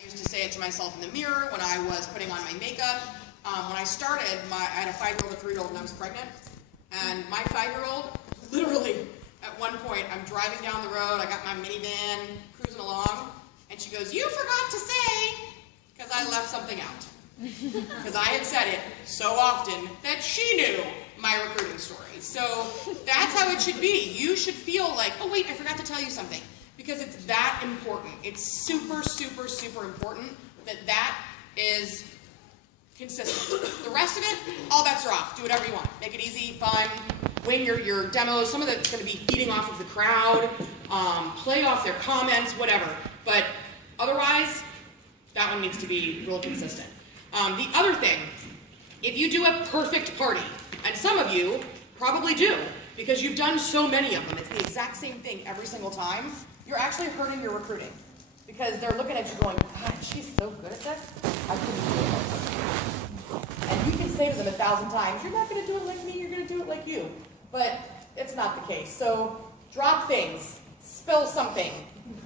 I used to say it to myself in the mirror when I was putting on my makeup. When I started, I had a 5-year-old, a 3-year-old, and I was pregnant. And my 5-year-old, literally, at one point, I'm driving down the road, I got my minivan, cruising along, and she goes, "You forgot to say," because I left something out. Because I had said it so often that she knew my recruiting story. So that's how it should be. You should feel like, oh wait, I forgot to tell you something. Because it's that important. It's super, super, super important that that is consistent. The rest of it, all bets are off. Do whatever you want. Make it easy, fun, win your demos. Some of it's going to be feeding off of the crowd, play off their comments, whatever. But otherwise, that one needs to be real consistent. The other thing, if you do a perfect party, and some of you probably do, because you've done so many of them, it's the exact same thing every single time, you're actually hurting your recruiting. Because they're looking at you going, God, she's so good at this, I couldn't do it. And you can say to them 1,000 times, you're not going to do it like me, you're going to do it like you. But it's not the case. So drop things, spill something,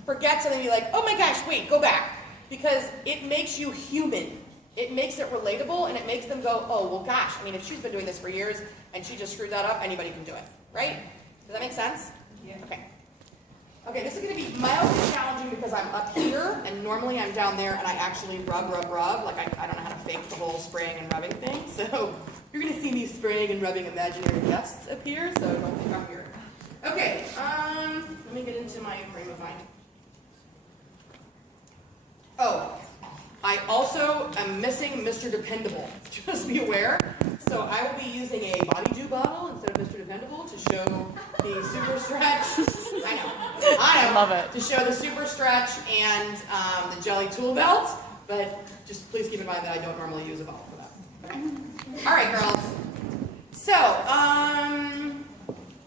forget something, be like, oh my gosh, wait, go back. Because it makes you human. It makes it relatable, and it makes them go, oh, well, gosh, I mean, if she's been doing this for years, and she just screwed that up, anybody can do it, right? Does that make sense? Yeah. Okay. Okay, this is going to be mildly challenging because I'm up here, and normally I'm down there, and I actually rub. Like, I don't know how to fake the whole spraying and rubbing thing, so you're going to see me spraying and rubbing imaginary guests up here, so don't think I'm weird. Okay, let me get into my frame of mind. Oh. I also am missing Mr. Dependable, just be aware. So I will be using a Body Dew bottle instead of Mr. Dependable to show the super stretch. I know. Love it. To show the super stretch and the jelly tool belt, but just please keep in mind that I don't normally use a bottle for that. Okay. All right, girls. So,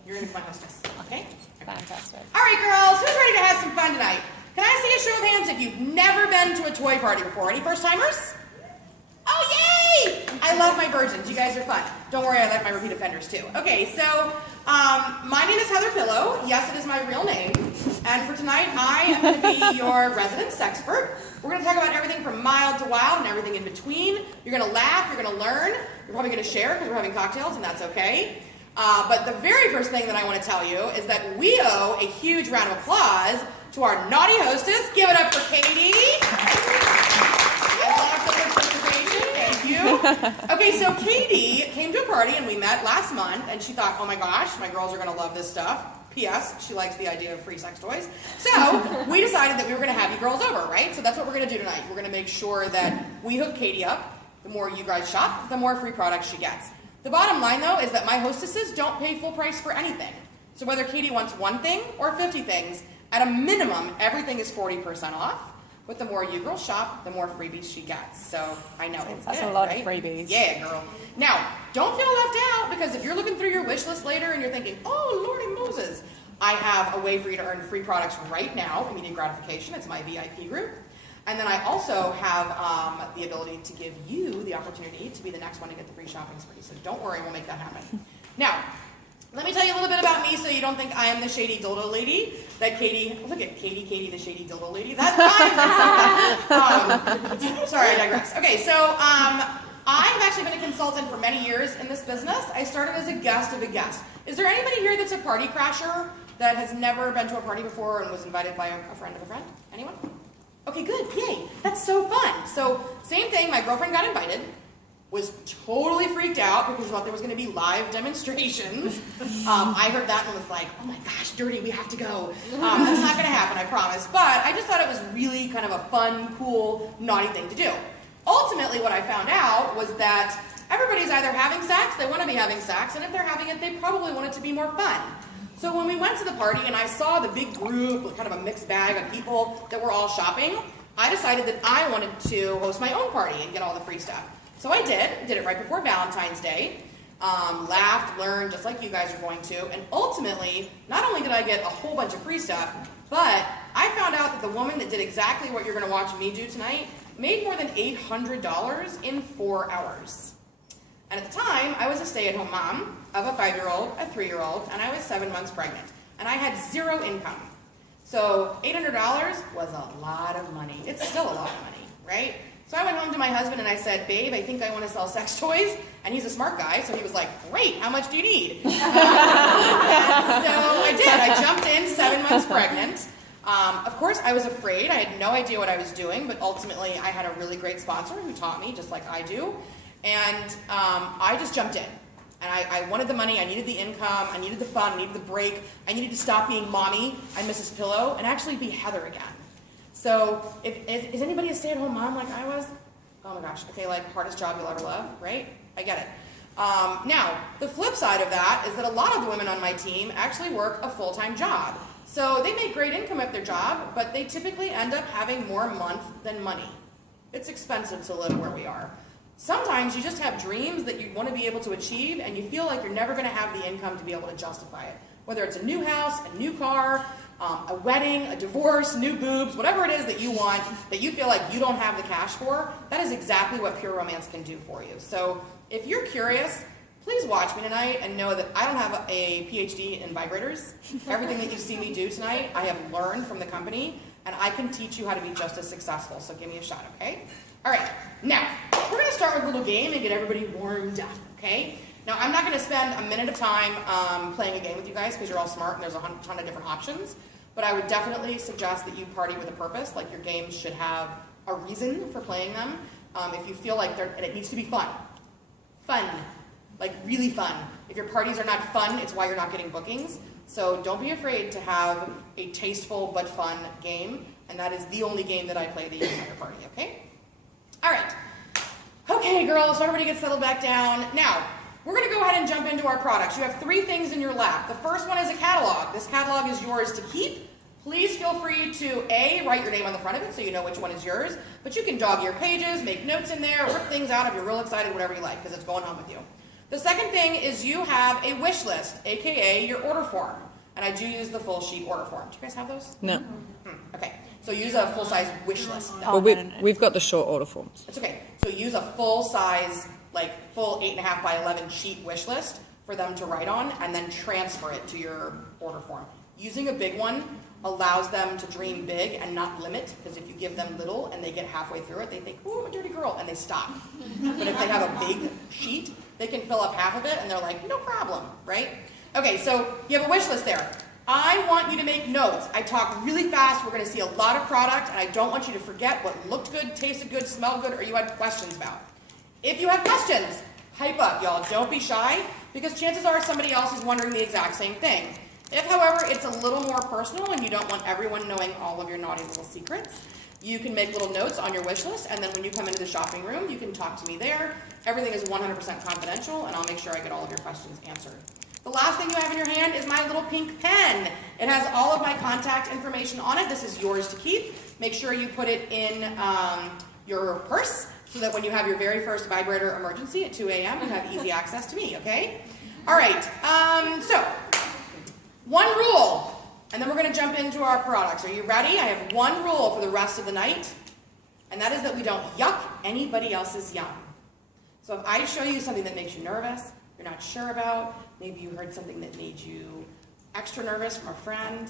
you're going to be my hostess, okay? Fantastic. All right, girls, who's ready to have some fun tonight? Can I see a show of hands if you've never been to a toy party before? Any first-timers? Oh, yay! I love my virgins. You guys are fun. Don't worry, I like my repeat offenders, too. Okay, so my name is Heather Pillow. Yes, it is my real name. And for tonight, I am going to be your resident expert. We're going to talk about everything from mild to wild and everything in between. You're going to laugh. You're going to learn. You're probably going to share because we're having cocktails, and that's okay. But the very first thing that I want to tell you is that we owe a huge round of applause to our naughty hostess. Give it up for Katie. I love the participation. Thank you. Okay, so Katie came to a party and we met last month, and she thought, oh my gosh, my girls are going to love this stuff. P.S. She likes the idea of free sex toys. So we decided that we were going to have you girls over, right? So that's what we're going to do tonight. We're going to make sure that we hook Katie up. The more you guys shop, the more free products she gets. The bottom line, though, is that my hostesses don't pay full price for anything. So whether Katie wants one thing or 50 things, at a minimum, everything is 40% off. But the more you girls shop, the more freebies she gets. So I know it's That's good, a lot right? of freebies. Yeah, girl. Now, don't feel left out, because if you're looking through your wish list later and you're thinking, oh, Lordy Moses, I have a way for you to earn free products right now, immediate gratification. It's my VIP group. And then I also have the ability to give you the opportunity to be the next one to get the free shopping spree. So don't worry, we'll make that happen. Now, let me tell you a little bit about me so you don't think I am the shady dildo lady that Katie, look at Katie the shady dildo lady. That's fine. Sorry, I digress. Okay, so I've actually been a consultant for many years in this business. I started as a guest of a guest. Is there anybody here that's a party crasher that has never been to a party before and was invited by a friend of a friend? Anyone? Okay, good, yay. That's so fun. So, same thing, my girlfriend got invited, was totally freaked out because she thought there was going to be live demonstrations. I heard that and was like, oh my gosh, dirty, we have to go. That's not going to happen, I promise. But I just thought it was really kind of a fun, cool, naughty thing to do. Ultimately, what I found out was that everybody's either having sex, they want to be having sex, and if they're having it, they probably want it to be more fun. So when we went to the party and I saw the big group, kind of a mixed bag of people that were all shopping, I decided that I wanted to host my own party and get all the free stuff. So I did it right before Valentine's Day, laughed, learned, just like you guys are going to, and ultimately, not only did I get a whole bunch of free stuff, but I found out that the woman that did exactly what you're going to watch me do tonight made more than $800 in 4 hours. And at the time, I was a stay-at-home mom of a 5-year-old, a 3-year-old, and I was 7 months pregnant. And I had zero income. So $800 was a lot of money. It's still a lot of money, right? So I went home to my husband and I said, babe, I think I want to sell sex toys. And he's a smart guy, so he was like, great, how much do you need? So I did. I jumped in 7 months pregnant. Of course, I was afraid. I had no idea what I was doing, but ultimately I had a really great sponsor who taught me, just like I do. And I just jumped in. And I wanted the money, I needed the income, I needed the fun, I needed the break, I needed to stop being mommy and Mrs. Pillow and actually be Heather again. So, is anybody a stay-at-home mom like I was? Oh my gosh, okay, like hardest job you'll ever love, right? I get it. Now, the flip side of that is that a lot of the women on my team actually work a full-time job. So they make great income at their job, but they typically end up having more month than money. It's expensive to live where we are. Sometimes you just have dreams that you want to be able to achieve and you feel like you're never going to have the income to be able to justify it. Whether it's a new house, a new car, a wedding, a divorce, new boobs, whatever it is that you want, that you feel like you don't have the cash for, that is exactly what Pure Romance can do for you. So if you're curious, please watch me tonight and know that I don't have a PhD in vibrators. Everything that you see me do tonight, I have learned from the company, and I can teach you how to be just as successful. So give me a shot, okay? All right, now, we're going to start with a little game and get everybody warmed up, okay? Now, I'm not going to spend a minute of time playing a game with you guys because you're all smart and there's a ton of different options, but I would definitely suggest that you party with a purpose, like your games should have a reason for playing them. If you feel like and it needs to be fun. Fun, like really fun. If your parties are not fun, it's why you're not getting bookings. So don't be afraid to have a tasteful but fun game, and that is the only game that I play the entire party, okay? All right. Okay, girls, so everybody get settled back down. Now, we're going to go ahead and jump into our products. You have 3 things in your lap. The first one is a catalog. This catalog is yours to keep. Please feel free to, A, write your name on the front of it so you know which one is yours, but you can dog your pages, make notes in there, rip things out if you're real excited, whatever you like, because it's going home with you. The second thing is you have a wish list, aka your order form. And I do use the full sheet order form. Do you guys have those? No. Okay. So use a full-size wish list. Well, we've got the short order forms. It's okay. So use a full-size, like full 8.5 by 11 sheet wish list for them to write on, and then transfer it to your order form. Using a big one allows them to dream big and not limit, because if you give them little and they get halfway through it, they think, ooh, I'm a dirty girl, and they stop. But if they have a big sheet, they can fill up half of it, and they're like, no problem, right? Okay, so you have a wish list there. I want you to make notes. I talk really fast. We're going to see a lot of product, and I don't want you to forget what looked good, tasted good, smelled good, or you had questions about. If you have questions, hype up, y'all. Don't be shy, because chances are somebody else is wondering the exact same thing. If, however, it's a little more personal and you don't want everyone knowing all of your naughty little secrets, you can make little notes on your wish list, and then when you come into the shopping room, you can talk to me there. Everything is 100% confidential, and I'll make sure I get all of your questions answered. The last thing you have in your hand is my little pink pen. It has all of my contact information on it. This is yours to keep. Make sure you put it in your purse so that when you have your very first vibrator emergency at 2 a.m., you have easy access to me, okay? All right, so one rule, and then we're going to jump into our products. Are you ready? I have one rule for the rest of the night, and that is that we don't yuck anybody else's yum. So if I show you something that makes you nervous, you're not sure about, maybe you heard something that made you extra nervous from a friend,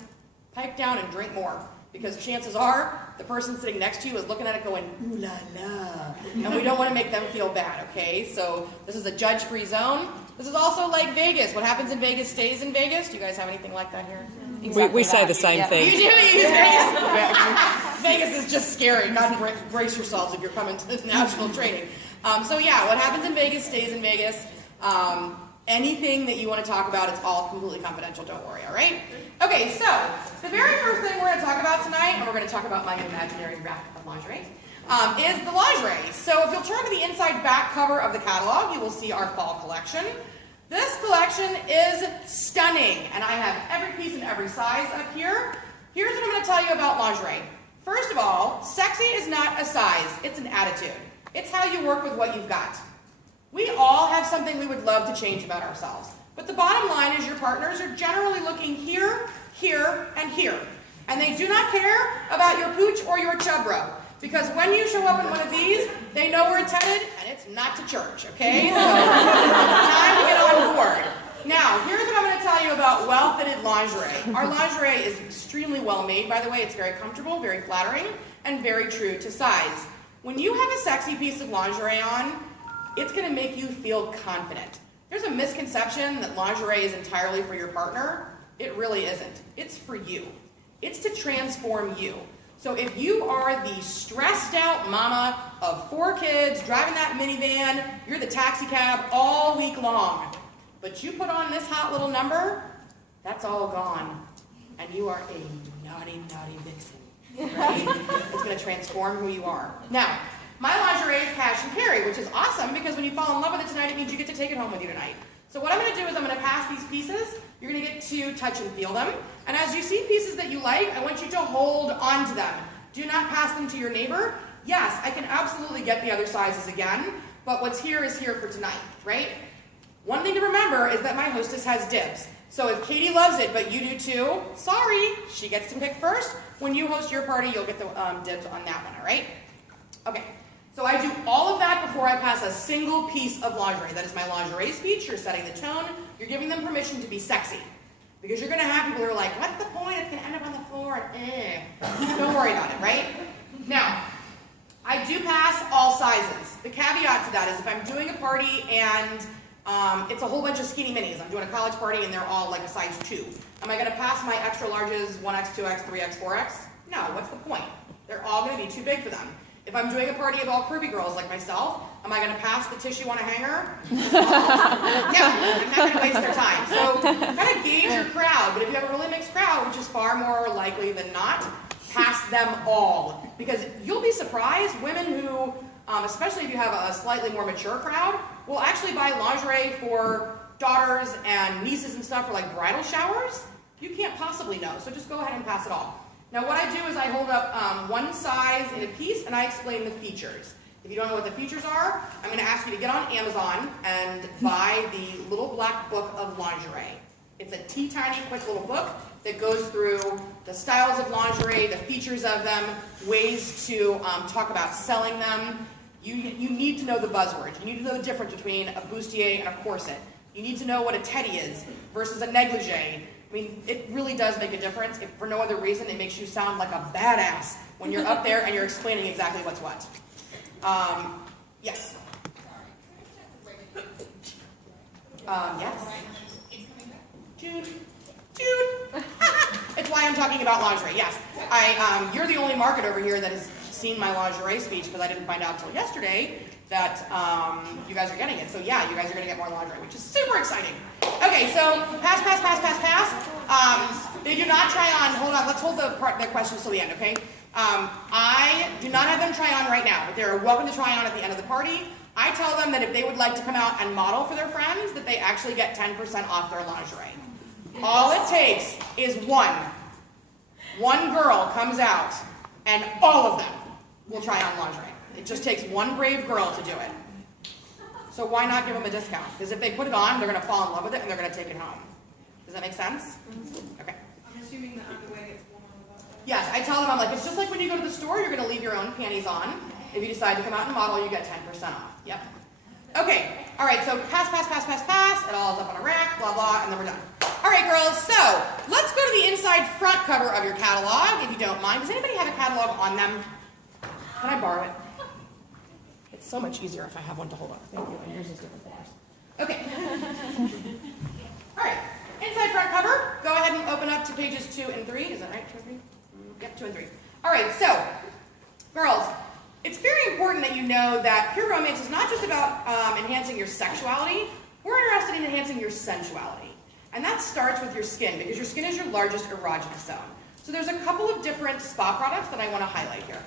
pipe down and drink more, because chances are the person sitting next to you is looking at it going, ooh la la, and we don't want to make them feel bad, okay? So this is a judge-free zone. This is also like Vegas. What happens in Vegas stays in Vegas. Do you guys have anything like that here? Exactly we say the same thing. You do use Vegas. Vegas is just scary. God, brace yourselves if you're coming to this national training. So yeah, what happens in Vegas stays in Vegas. Anything that you want to talk about, it's all completely confidential. Don't worry, all right? Okay, so the very first thing we're going to talk about tonight, and we're going to talk about my imaginary rack of lingerie, is the lingerie. So if you'll turn to the inside back cover of the catalog, you will see our fall collection. This collection is stunning, and I have every piece in every size up here. Here's what I'm going to tell you about lingerie. First of all, sexy is not a size, it's an attitude. It's how you work with what you've got. We all have something we would love to change about ourselves, but the bottom line is your partners are generally looking here, here, and here, and they do not care about your pooch or your chubro. Because when you show up in one of these, they know where it's headed, and it's not to church, okay? So time to get on board. Now, here's what I'm going to tell you about well-fitted lingerie. Our lingerie is extremely well made, by the way. It's very comfortable, very flattering, and very true to size. When you have a sexy piece of lingerie on, it's going to make you feel confident. There's a misconception that lingerie is entirely for your partner. It really isn't. It's for you. It's to transform you. So if you are the stressed out mama of 4 kids, driving that minivan, you're the taxi cab all week long, but you put on this hot little number, that's all gone. And you are a naughty, naughty vixen, right? It's going to transform who you are. Now, my lingerie is cash and carry, which is awesome because when you fall in love with it tonight, it means you get to take it home with you tonight. So what I'm going to do is I'm going to pass these pieces. You're going to get to touch and feel them. And as you see pieces that you like, I want you to hold on to them. Do not pass them to your neighbor. Yes, I can absolutely get the other sizes again, but what's here is here for tonight, right? One thing to remember is that my hostess has dibs. So if Katie loves it, but you do too, sorry, she gets to pick first. When you host your party, you'll get the dibs on that one, all right? Okay, so I do all of that before I pass a single piece of lingerie. That is my lingerie speech. You're setting the tone. You're giving them permission to be sexy. Because you're going to have people who are like, what's the point? It's going to end up on the floor. Don't worry about it, right? Now, I do pass all sizes. The caveat to that is if I'm doing a party and it's a whole bunch of skinny minis. I'm doing a college party and they're all like a size 2. Am I going to pass my extra larges 1X, 2X, 3X, 4X? No, what's the point? They're all going to be too big for them. If I'm doing a party of all curvy girls like myself, am I going to pass the tissue on a hanger? No, I'm not going to waste their time. So kind of gauge your crowd, but if you have a really mixed crowd, which is far more likely than not, pass them all. Because you'll be surprised, women who, especially if you have a slightly more mature crowd, will actually buy lingerie for daughters and nieces and stuff for like bridal showers. You can't possibly know, so just go ahead and pass it all. Now what I do is I hold up one size in a piece and I explain the features. If you don't know what the features are, I'm going to ask you to get on Amazon and buy the little black book of lingerie. It's a teeny quick little book that goes through the styles of lingerie, the features of them, ways to talk about selling them. You need to know the buzzwords. You need to know the difference between a bustier and a corset. You need to know what a teddy is versus a negligee. I mean, it really does make a difference. If for no other reason, it makes you sound like a badass when you're up there and you're explaining exactly what's what. Yes. Yes. Jude. It's why I'm talking about lingerie. Yes. You're the only market over here that has seen my lingerie speech because I didn't find out until yesterday that you guys are getting it. So yeah, you guys are going to get more lingerie, which is super exciting. Okay, so pass. They do not try on. Hold on, let's hold the questions till the end, okay? I do not have them try on right now, but they're welcome to try on at the end of the party. I tell them that if they would like to come out and model for their friends, that they actually get 10% off their lingerie. All it takes is one. One girl comes out, and all of them will try on lingerie. It just takes one brave girl to do it. So why not give them a discount? Because if they put it on, they're going to fall in love with it, and they're going to take it home. Does that make sense? Okay. I'm assuming the underwear gets warm on the bottom. Yes, I tell them, I'm like, it's just like when you go to the store, you're going to leave your own panties on. If you decide to come out and model, you get 10% off. Yep. Okay. All right, so pass. It all is up on a rack, blah, blah, and then we're done. All right, girls, so let's go to the inside front cover of your catalog, if you don't mind. Does anybody have a catalog on them? Can I borrow it? It's so much easier if I have one to hold up. Thank you. And yours is different than yours. Okay. All right. Inside front cover. Go ahead and open up to pages 2 and 3. Is that right? 2 and 3? Yep, 2 and 3. All right. So, girls, it's very important that you know that pure romance is not just about enhancing your sexuality. We're interested in enhancing your sensuality. And that starts with your skin, because your skin is your largest erogenous zone. So there's a couple of different spa products that I want to highlight here.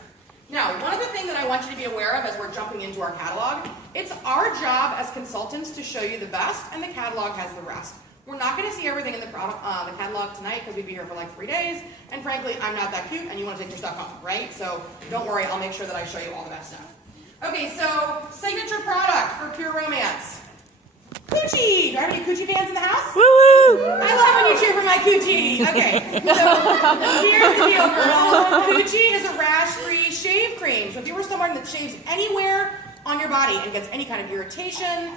Now, one other thing that I want you to be aware of as we're jumping into our catalog, it's our job as consultants to show you the best, and the catalog has the rest. We're not going to see everything in the catalog tonight because we'd be here for like 3 days, and frankly, I'm not that cute, and you want to take your stuff home, right? So don't worry, I'll make sure that I show you all the best stuff. Okay, so signature product for pure romance. Coochie! Do I have any Coochie fans in the house? Woo-woo! I love when you cheer for my Coochie. Okay, so here's the deal, girls. Coochie is a rash-free shave cream. So if you were someone that shaves anywhere on your body and gets any kind of irritation,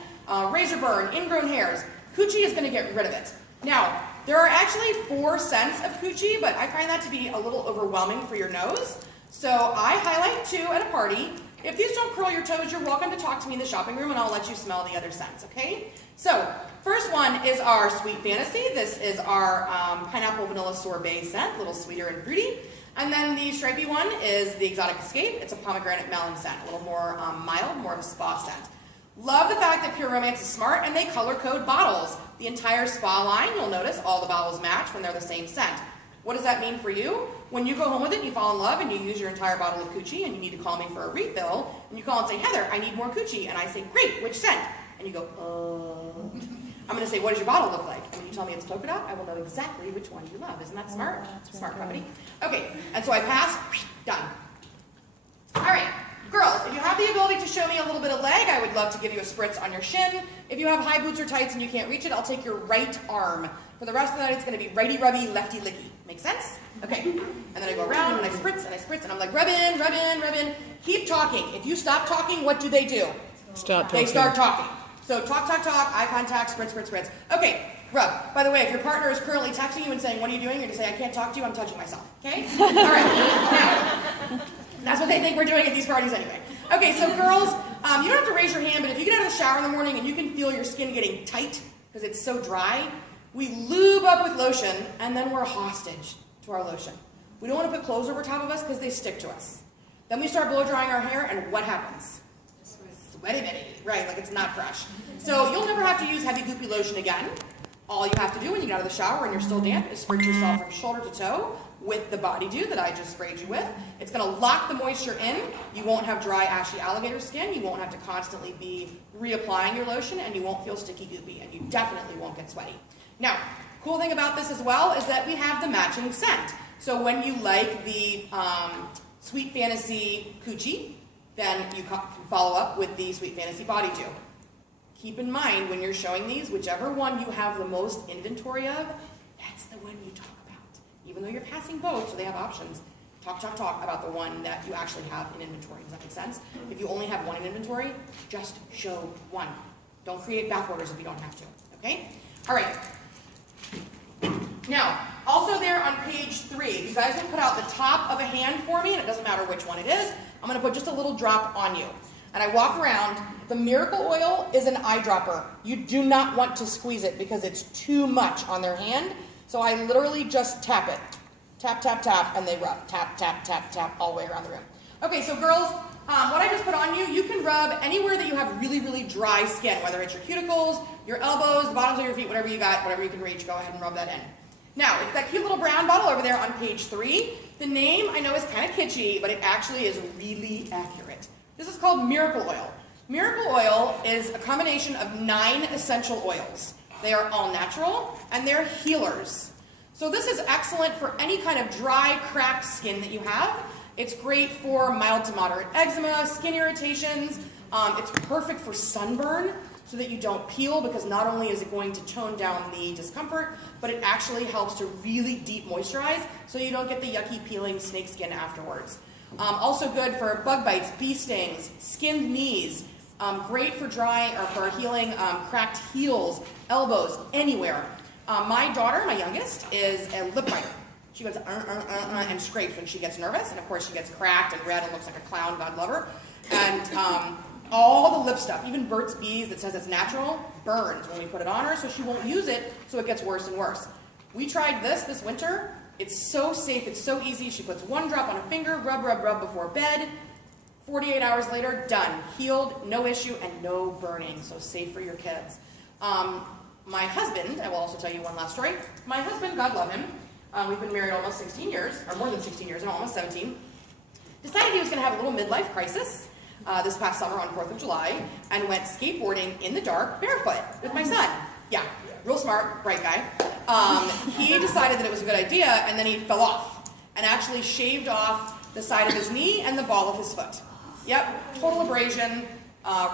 razor burn, ingrown hairs, Coochie is going to get rid of it. Now, there are actually 4 scents of coochie, but I find that to be a little overwhelming for your nose. So I highlight 2 at a party. If these don't curl your toes, you're welcome to talk to me in the shopping room and I'll let you smell the other scents, okay? So, first one is our Sweet Fantasy. This is our pineapple vanilla sorbet scent, a little sweeter and fruity. And then the stripy one is the Exotic Escape. It's a pomegranate melon scent, a little more mild, more of a spa scent. Love the fact that Pure Romance is smart and they color code bottles. The entire spa line, you'll notice all the bottles match when they're the same scent. What does that mean for you? When you go home with it and you fall in love and you use your entire bottle of coochie and you need to call me for a refill, and you call and say, Heather, I need more coochie. And I say, great, which scent? And you go, I'm going to say, what does your bottle look like? And when you tell me it's polka dot, I will know exactly which one you love. Isn't that smart? Smart company. Okay, and so I pass, done. All right, girls, if you have the ability to show me a little bit of leg, I would love to give you a spritz on your shin. If you have high boots or tights and you can't reach it, I'll take your right arm. For the rest of the night, it's going to be righty-rubby, lefty-licky. Make sense? Okay. And then I go around and I spritz, and I'm like, rub in, rub in, rub in. Keep talking. If you stop talking, what do? Start talking. They start talking. So talk, talk, talk, eye contact, spritz, spritz, spritz. Okay, rub. By the way, if your partner is currently texting you and saying, what are you doing? You're going to say, I can't talk to you, I'm touching myself. Okay? All right. Now, that's what they think we're doing at these parties anyway. Okay, so girls, you don't have to raise your hand, but if you get out of the shower in the morning and you can feel your skin getting tight because it's so dry, we lube up with lotion and then we're hostage to our lotion. We don't want to put clothes over top of us because they stick to us. Then we start blow drying our hair and what happens? Sweaty bitty, right, like it's not fresh. So you'll never have to use heavy goopy lotion again. All you have to do when you get out of the shower and you're still damp is spritz yourself from shoulder to toe with the Body Dew that I just sprayed you with. It's going to lock the moisture in. You won't have dry, ashy alligator skin. You won't have to constantly be reapplying your lotion, and you won't feel sticky goopy, and you definitely won't get sweaty. Now, cool thing about this as well is that we have the matching scent. So when you like the Sweet Fantasy Coochie, then you can follow up with the Sweet Fantasy Body Dew. Keep in mind when you're showing these, whichever one you have the most inventory of, that's the one you talk about. Even though you're passing both, so they have options, talk about the one that you actually have in inventory. Does that make sense? If you only have one in inventory, just show one. Don't create back orders if you don't have to, okay? All right. Now, also there on page 3, if you guys can put out the top of a hand for me, and it doesn't matter which one it is, I'm going to put just a little drop on you. And I walk around. The Miracle Oil is an eyedropper. You do not want to squeeze it because it's too much on their hand. So I literally just tap it. Tap, tap, tap, and they rub. Tap, tap, tap, tap, all the way around the room. Okay, so girls, what I just put on you, you can rub anywhere that you have really, really dry skin, whether it's your cuticles, your elbows, the bottoms of your feet, whatever you got, whatever you can reach, go ahead and rub that in. Now, it's that cute little brown bottle over there on page 3. The name, I know, is kind of kitschy, but it actually is really accurate. This is called Miracle Oil. Miracle Oil is a combination of 9 essential oils. They are all natural, and they're healers. So this is excellent for any kind of dry, cracked skin that you have. It's great for mild to moderate eczema, skin irritations. It's perfect for sunburn so that you don't peel, because not only is it going to tone down the discomfort, but it actually helps to really deep moisturize so you don't get the yucky peeling snake skin afterwards. Also good for bug bites, bee stings, skinned knees. Great for drying or for healing cracked heels, elbows, anywhere. My daughter, my youngest, is a lip biter. She goes and scrapes when she gets nervous, and of course she gets cracked and red and looks like a clown, God love her. And all the lip stuff, even Burt's Bees that says it's natural, burns when we put it on her, so she won't use it, so it gets worse and worse. We tried this winter. It's so safe, it's so easy. She puts 1 drop on a finger, rub, rub, rub before bed. 48 hours later, done. Healed, no issue, and no burning, so safe for your kids. My husband, I will also tell you one last story. My husband, God love him, we've been married almost 16 years, or more than 16 years, and almost 17, decided he was going to have a little midlife crisis this past summer on 4th of July, and went skateboarding in the dark, barefoot, with my son. Yeah, real smart, bright guy. He decided that it was a good idea, and then he fell off, and actually shaved off the side of his knee and the ball of his foot. Yep, total abrasion,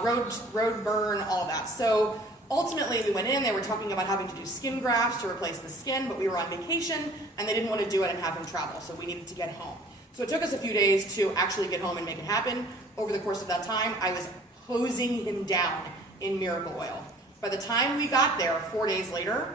road burn, all of that. So ultimately we went in, they were talking about having to do skin grafts to replace the skin, but we were on vacation, and they didn't want to do it and have him travel, so we needed to get home. So it took us a few days to actually get home and make it happen. Over the course of that time, I was hosing him down in Miracle Oil. By the time we got there 4 days later,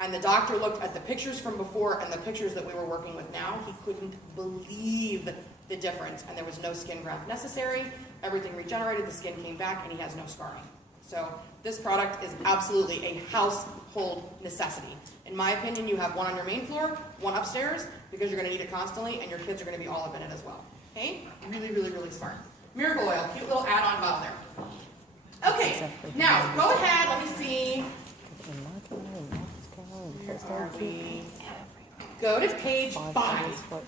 and the doctor looked at the pictures from before and the pictures that we were working with now, he couldn't believe the difference, and there was no skin graft necessary. Everything regenerated, the skin came back, and he has no scarring. So this product is absolutely a household necessity. In my opinion, you have one on your main floor, one upstairs, because you're going to need it constantly, and your kids are going to be all up in it as well. Okay? Really, really, really smart. Miracle Oil, cute little add-on bottle there. Okay, now go ahead, let me see. Where are we? Go to page 5.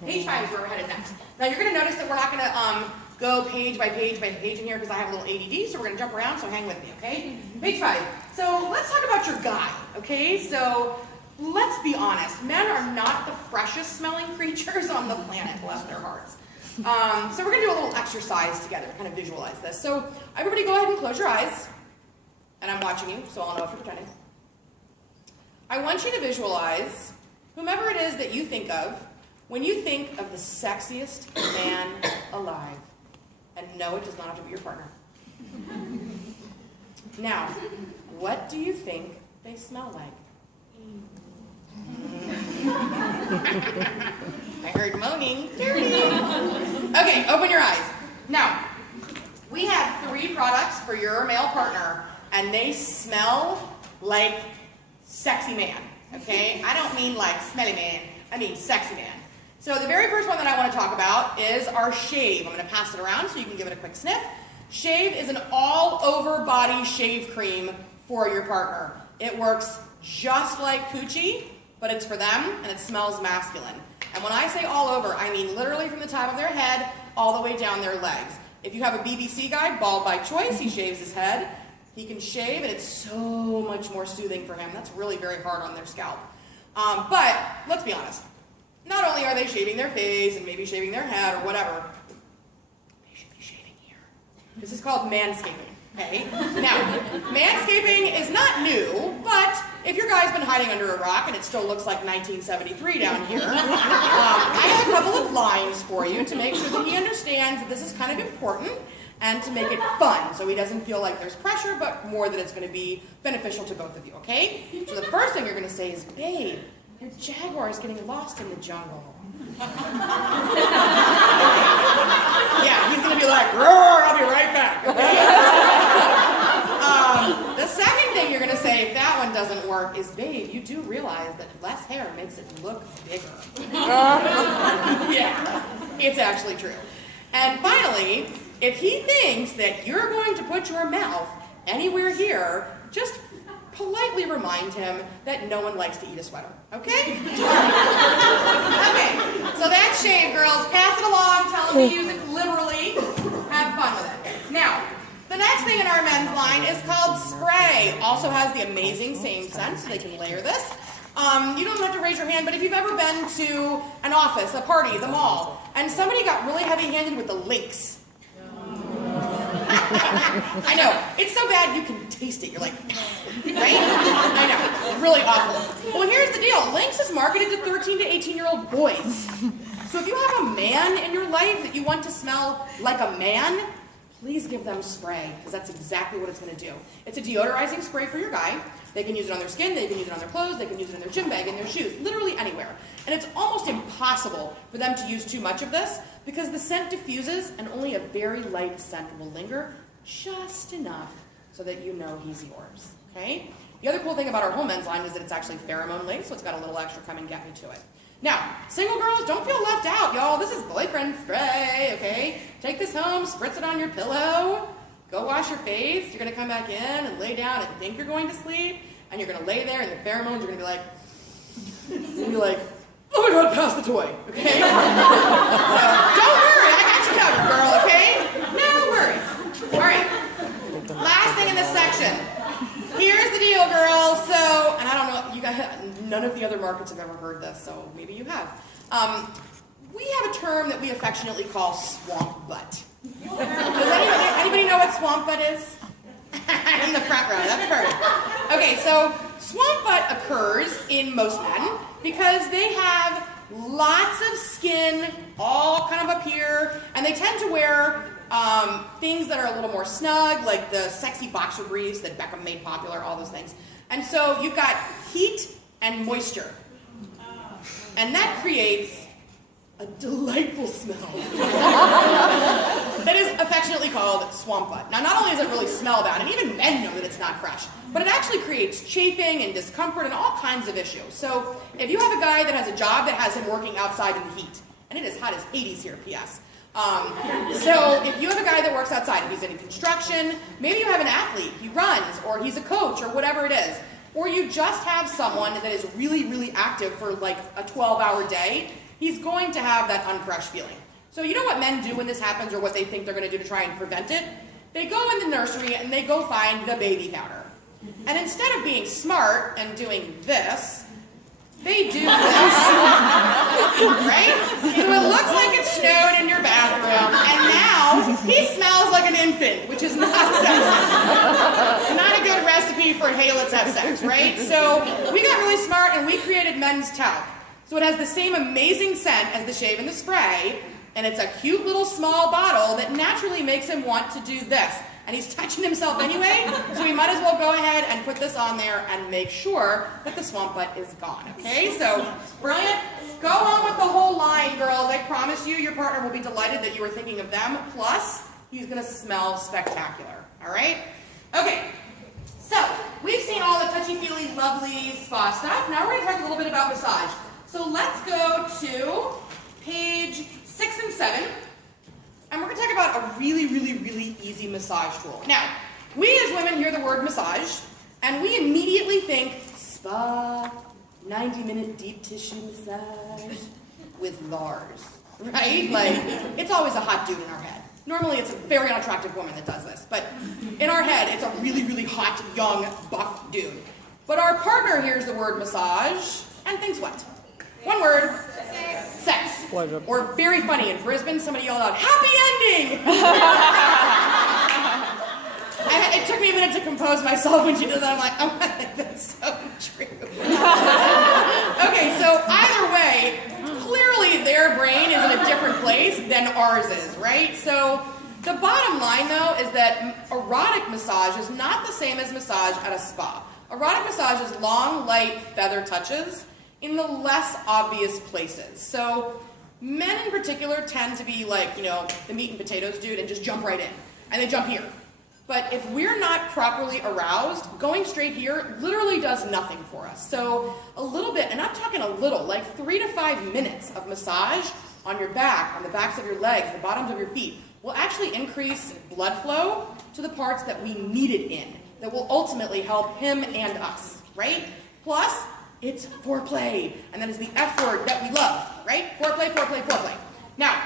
Page 5 is where we're headed next. Now you're going to notice that we're not going to go page by page in here because I have a little ADD, so we're going to jump around, so hang with me, okay? Page 5. So let's talk about your guy, okay? So let's be honest. Men are not the freshest smelling creatures on the planet, bless their hearts. So we're going to do a little exercise together, kind of visualize this. So everybody go ahead and close your eyes. And I'm watching you, so I'll know if you're pretending. I want you to visualize whomever it is that you think of when you think of the sexiest man alive. And no, it does not have to be your partner. Now, what do you think they smell like? I heard moaning. Dirty. Okay, open your eyes. Now, we have 3 products for your male partner, and they smell like sexy man, okay? I don't mean like smelly man, I mean sexy man. So the very first one that I want to talk about is our Shave. I'm going to pass it around so you can give it a quick sniff. Shave is an all-over body shave cream for your partner. It works just like Coochie, but it's for them, and it smells masculine. And when I say all over, I mean literally from the top of their head all the way down their legs. If you have a BBC guy, bald by choice, he shaves his head. He can shave, and it's so much more soothing for him. That's really very hard on their scalp. But let's be honest. Not only are they shaving their face and maybe shaving their head or whatever, they should be shaving here. This is called manscaping. Okay? Now, manscaping is not new, but if your guy's been hiding under a rock and it still looks like 1973 down here, I have a couple of lines for you to make sure that he understands that this is kind of important and to make it fun so he doesn't feel like there's pressure, but more that it's going to be beneficial to both of you, okay? So the first thing you're going to say is, babe, your Jaguar is getting lost in the jungle. Yeah, he's going to be like, roar, I'll be right back. The second thing you're going to say, if that one doesn't work, is, babe, you do realize that less hair makes it look bigger. Yeah, it's actually true. And finally, if he thinks that you're going to put your mouth anywhere here, just politely remind him that no one likes to eat a sweater, okay? Okay, so that's Shave, girls. Pass it along, tell him to use it liberally. Have fun with it. Now, the next thing in our men's line is called Spray. Also has the amazing same scent, so they can layer this. You don't have to raise your hand, but if you've ever been to an office, a party, the mall, and somebody got really heavy-handed with the Lynx. I know, it's so bad you can taste it. You're like, right? I know, really awful. Well, here's the deal. Lynx is marketed to 13 to 18-year-old boys. So if you have a man in your life that you want to smell like a man, please give them Spray, because that's exactly what it's going to do. It's a deodorizing spray for your guy. They can use it on their skin, they can use it on their clothes, they can use it in their gym bag, in their shoes, literally anywhere. And it's almost impossible for them to use too much of this, because the scent diffuses and only a very light scent will linger, just enough so that you know he's yours, okay? The other cool thing about our whole men's line is that it's actually pheromone laced, so it's got a little extra come and get me to it. Now, single girls, don't feel left out, y'all. This is boyfriend spray, okay? Take this home, spritz it on your pillow, go wash your face. You're going to come back in and lay down and think you're going to sleep, and you're going to lay there, and the pheromones are going to be like, oh my God, pass the toy, okay? So, don't worry, I got you covered, girl, okay? No worries. All right, last thing in this section. Here's the deal, girls. So, and I don't know, you guys, none of the other markets have ever heard this, so maybe you have. We have a term that we affectionately call swamp butt. Does anybody know what swamp butt is? In the front row, that's perfect. Okay, so swamp butt occurs in most men because they have lots of skin all kind of up here, and they tend to wear things that are a little more snug, like the sexy boxer briefs that Beckham made popular, all those things. And so you've got heat and moisture. And that creates a delightful smell that is affectionately called swamp butt. Now, not only does it really smell bad, and even men know that it's not fresh, but it actually creates chafing and discomfort and all kinds of issues. So if you have a guy that has a job that has him working outside in the heat, and it is hot as Hades here, P.S. So if you have a guy that works outside, if he's in construction, maybe you have an athlete, he runs, or he's a coach, or whatever it is, or you just have someone that is really, really active for like a 12-hour day, he's going to have that unfresh feeling. So you know what men do when this happens, or what they think they're going to do to try and prevent it? They go in the nursery and they go find the baby powder. And instead of being smart and doing this, they do this. Right? So it looks like it snowed in your bathroom, and now he smells like an infant, which is not sexy. Not a good recipe for, hey, let's have sex, right? So we got really smart and we created men's talc. So it has the same amazing scent as the shave and the spray, and it's a cute little small bottle that naturally makes him want to do this. And he's touching himself anyway, so we might as well go ahead and put this on there and make sure that the swamp butt is gone, okay? So, brilliant. Go on with the whole line, girls. I promise you, your partner will be delighted that you were thinking of them. Plus, he's going to smell spectacular, all right? Okay, so we've seen all the touchy-feely, lovely spa stuff. Now we're going to talk a little bit about massage. So let's go to page 6 and 7. And we're going to talk about a really, really, really easy massage tool. Now, we as women hear the word massage, and we immediately think spa, 90-minute deep tissue massage with Lars, right? Like, it's always a hot dude in our head. Normally, it's a very unattractive woman that does this, but in our head, it's a really, really hot, young, buff dude. But our partner hears the word massage and thinks what? One word. Sex. Pleasure. Or very funny, in Brisbane, somebody yelled out, happy ending! It took me a minute to compose myself when she did that. I'm like, oh, that's so true. Okay, so either way, clearly their brain is in a different place than ours is, right? So the bottom line, though, is that erotic massage is not the same as massage at a spa. Erotic massage is long, light, feather touches in the less obvious places. So men in particular tend to be like, you know, the meat and potatoes dude and just jump right in. And they jump here. But if we're not properly aroused, going straight here literally does nothing for us. So a little bit, and I'm talking a little, like 3 to 5 minutes of massage on your back, on the backs of your legs, the bottoms of your feet, will actually increase blood flow to the parts that we need it in, that will ultimately help him and us, right? Plus, it's foreplay, and that is the F word that we love, right? Foreplay, foreplay, foreplay. Now,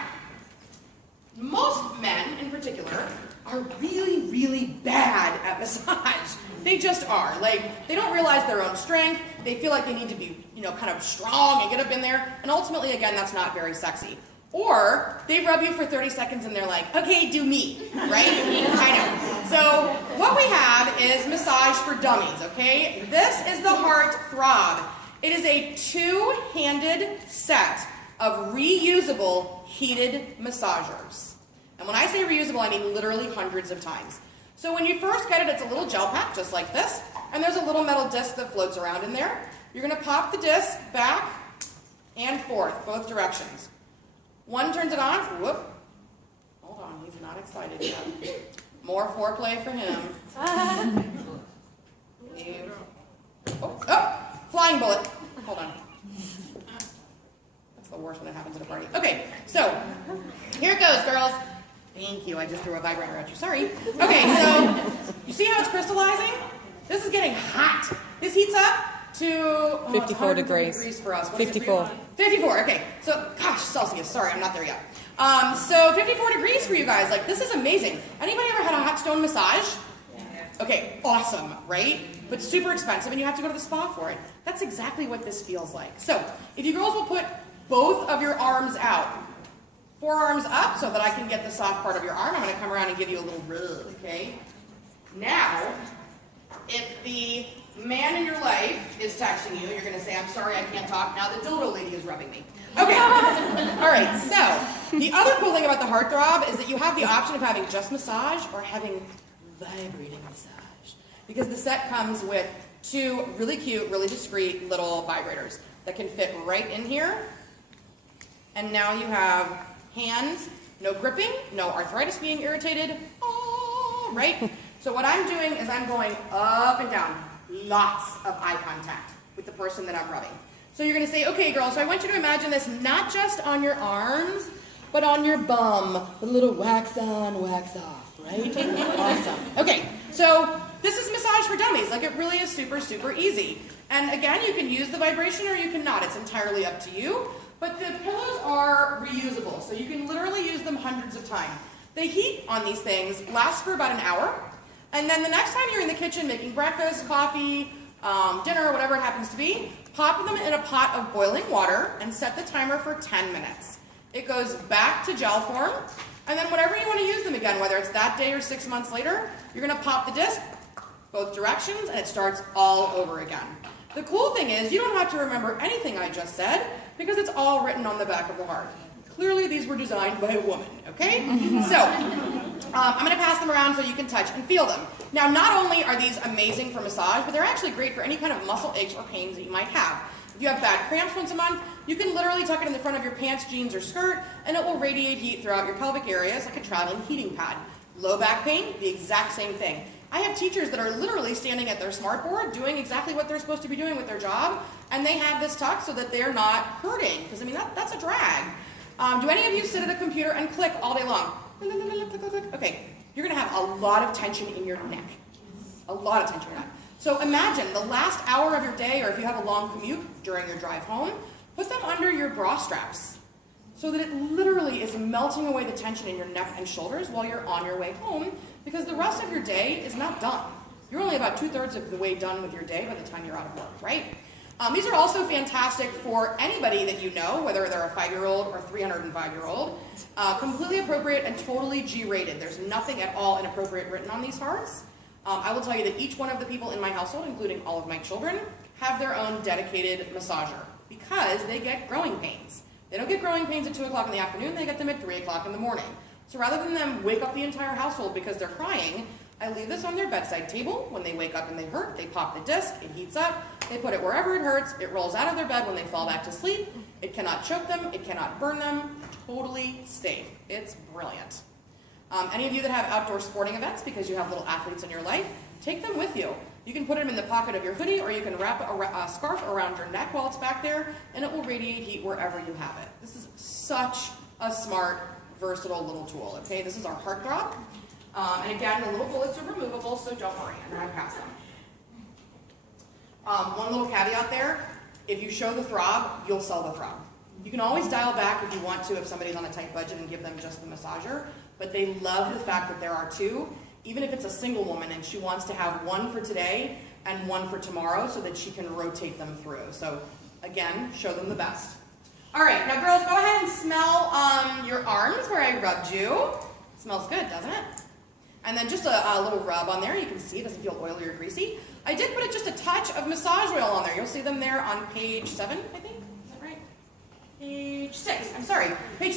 most men in particular are really, really bad at massage. They just are. Like, they don't realize their own strength. They feel like they need to be, you know, kind of strong and get up in there. And ultimately, again, that's not very sexy. Or they rub you for 30 seconds and they're like, okay, do me, right? I know. So what we have is massage for dummies, okay? This is the Heart Throb. It is a 2-handed set of reusable heated massagers. And when I say reusable, I mean literally hundreds of times. So when you first get it, it's a little gel pack, just like this, and there's a little metal disc that floats around in there. You're going to pop the disc back and forth, both directions. One turns it on. Whoop. Hold on, he's not excited yet. More foreplay for him. Oh, flying bullet. Hold on. That's the worst when it happens at a party. Okay, so here it goes, girls. Thank you, I just threw a vibrator at you, sorry. Okay, so you see how it's crystallizing? This is getting hot. This heats up to 54 degrees for us. 54. 54, okay. So, gosh, Celsius, sorry, I'm not there yet. So 54 degrees for you guys, like this is amazing. Anybody ever had a hot stone massage? Okay, awesome, right? But super expensive and you have to go to the spa for it. That's exactly what this feels like. So, if you girls will put both of your arms out, forearms up so that I can get the soft part of your arm. I'm going to come around and give you a little rub, okay? Now, If the man in your life is texting you, you're going to say, I'm sorry, I can't talk. Now the dildo lady is rubbing me. Okay. All right, so the other cool thing about the Heartthrob is that you have the option of having just massage or having vibrating massage. Because the set comes with 2 really cute, really discreet little vibrators that can fit right in here. And now you have hands, no gripping, no arthritis being irritated, right? So what I'm doing is I'm going up and down, lots of eye contact with the person that I'm rubbing. So you're gonna say, okay girl, so I want you to imagine this not just on your arms, but on your bum, a little wax on, wax off, right? Awesome. Okay, so this is massage for dummies. Like, it really is super, super easy. And again, you can use the vibration or you can not. It's entirely up to you. But the pillows are reusable, so you can literally use them hundreds of times. The heat on these things lasts for about an hour, and then the next time you're in the kitchen making breakfast, coffee, dinner, whatever it happens to be, pop them in a pot of boiling water and set the timer for 10 minutes. It goes back to gel form, and then whenever you want to use them again, whether it's that day or 6 months later, you're going to pop the disc both directions, and it starts all over again. The cool thing is you don't have to remember anything I just said, because it's all written on the back of the heart. Clearly these were designed by a woman, okay? So, I'm gonna pass them around so you can touch and feel them. Now, not only are these amazing for massage, but they're actually great for any kind of muscle aches or pains that you might have. If you have bad cramps once a month, you can literally tuck it in the front of your pants, jeans, or skirt, and it will radiate heat throughout your pelvic areas like a traveling heating pad. Low back pain, the exact same thing. I have teachers that are literally standing at their smartboard doing exactly what they're supposed to be doing with their job, and they have this tucked so that they're not hurting, because I mean, that's a drag. Do any of you sit at a computer and click all day long? Okay, you're gonna have a lot of tension in your neck. A lot of tension in your neck. So imagine the last hour of your day, or if you have a long commute during your drive home, put them under your bra straps so that it literally is melting away the tension in your neck and shoulders while you're on your way home, because the rest of your day is not done. You're only about 2/3 of the way done with your day by the time you're out of work, right? These are also fantastic for anybody that you know, whether they're a 5-year-old or 305-year-old. Completely appropriate and totally G-rated. There's nothing at all inappropriate written on these hearts. I will tell you that each one of the people in my household, including all of my children, have their own dedicated massager because they get growing pains. They don't get growing pains at 2 o'clock in the afternoon, they get them at 3 o'clock in the morning. So rather than them wake up the entire household because they're crying, I leave this on their bedside table. When they wake up and they hurt, they pop the disc, it heats up, they put it wherever it hurts, it rolls out of their bed when they fall back to sleep. It cannot choke them, it cannot burn them, totally safe. It's brilliant. Any of you that have outdoor sporting events because you have little athletes in your life, take them with you. You can put them in the pocket of your hoodie, or you can wrap a scarf around your neck while it's back there, and it will radiate heat wherever you have it. This is such a smart, versatile little tool, okay? This is our Heartthrob. And again, the little bullets are removable, so don't worry, I'm gonna pass them. One little caveat there, if you show the throb, you'll sell the throb. You can always dial back if you want to, if somebody's on a tight budget, and give them just the massager, but they love the fact that there are 2, even if it's a single woman and she wants to have one for today and one for tomorrow so that she can rotate them through. So again, show them the best. All right, now girls, go ahead and smell your arms where I rubbed you. Smells good, doesn't it? And then just a little rub on there. You can see it doesn't feel oily or greasy. I did put just a touch of massage oil on there. You'll see them there on page 7, I think. Is that right? Page 6, I'm sorry. Page 6.